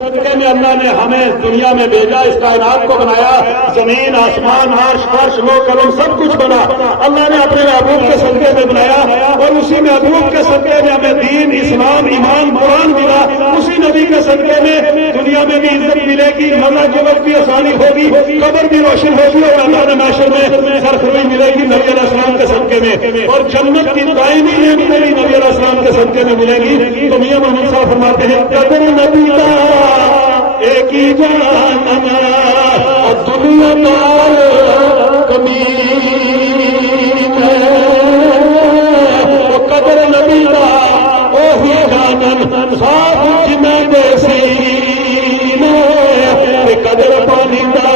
صدقے میں اللہ نے ہمیں دنیا میں بھیجا، اس کائنات کو بنایا، زمین آسمان عرش فرش لوح قلم سب کچھ بنا، اللہ نے اپنے محبوب کے صدقے میں بنایا، اور اسی محبوب کے صدقے میں ہمیں دین اسلام ایمان قرآن ملا، اسی نبی کے صدقے میں دنیا میں بھی عزت ملے گی، مرنا کے وقت بھی آسانی ہوگی، قبر بھی روشن ہوگی، اور اللہ محشر میں سرخروی ملے گی نبی علیہ السلام کے صدقے میں، اور جنت کی دائمی نعمتیں بھی نبی علیہ السلام کے صدقے میں ملے گی۔ تو میاں محمد صاحب فرماتے ہیں قدر نبی کا ایک ہی جان دنیا دار کمی قدر نبی کا وہی جانن صاف جنہیں دیسی قدر پانی کا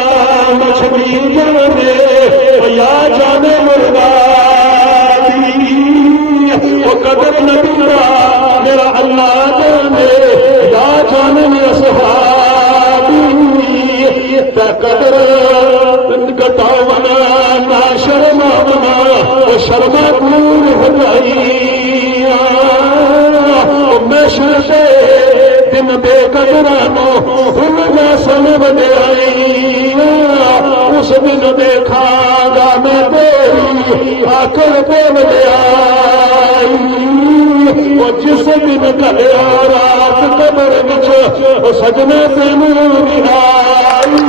مچھلی جانے یا جانے مرغا قدر نبی کا میرا اللہ جانے یا جانے میرا صحابی قدر گٹاونا نہ شرماونا شرما دور ہو جائی میں شرشے دن بے قدرانو ہم نہ سمجھ آئی اس دن دیکھا گا میں تیری آکر پہ آئی جس دن گلے رات قبر بچ سجنے سے نور آئی۔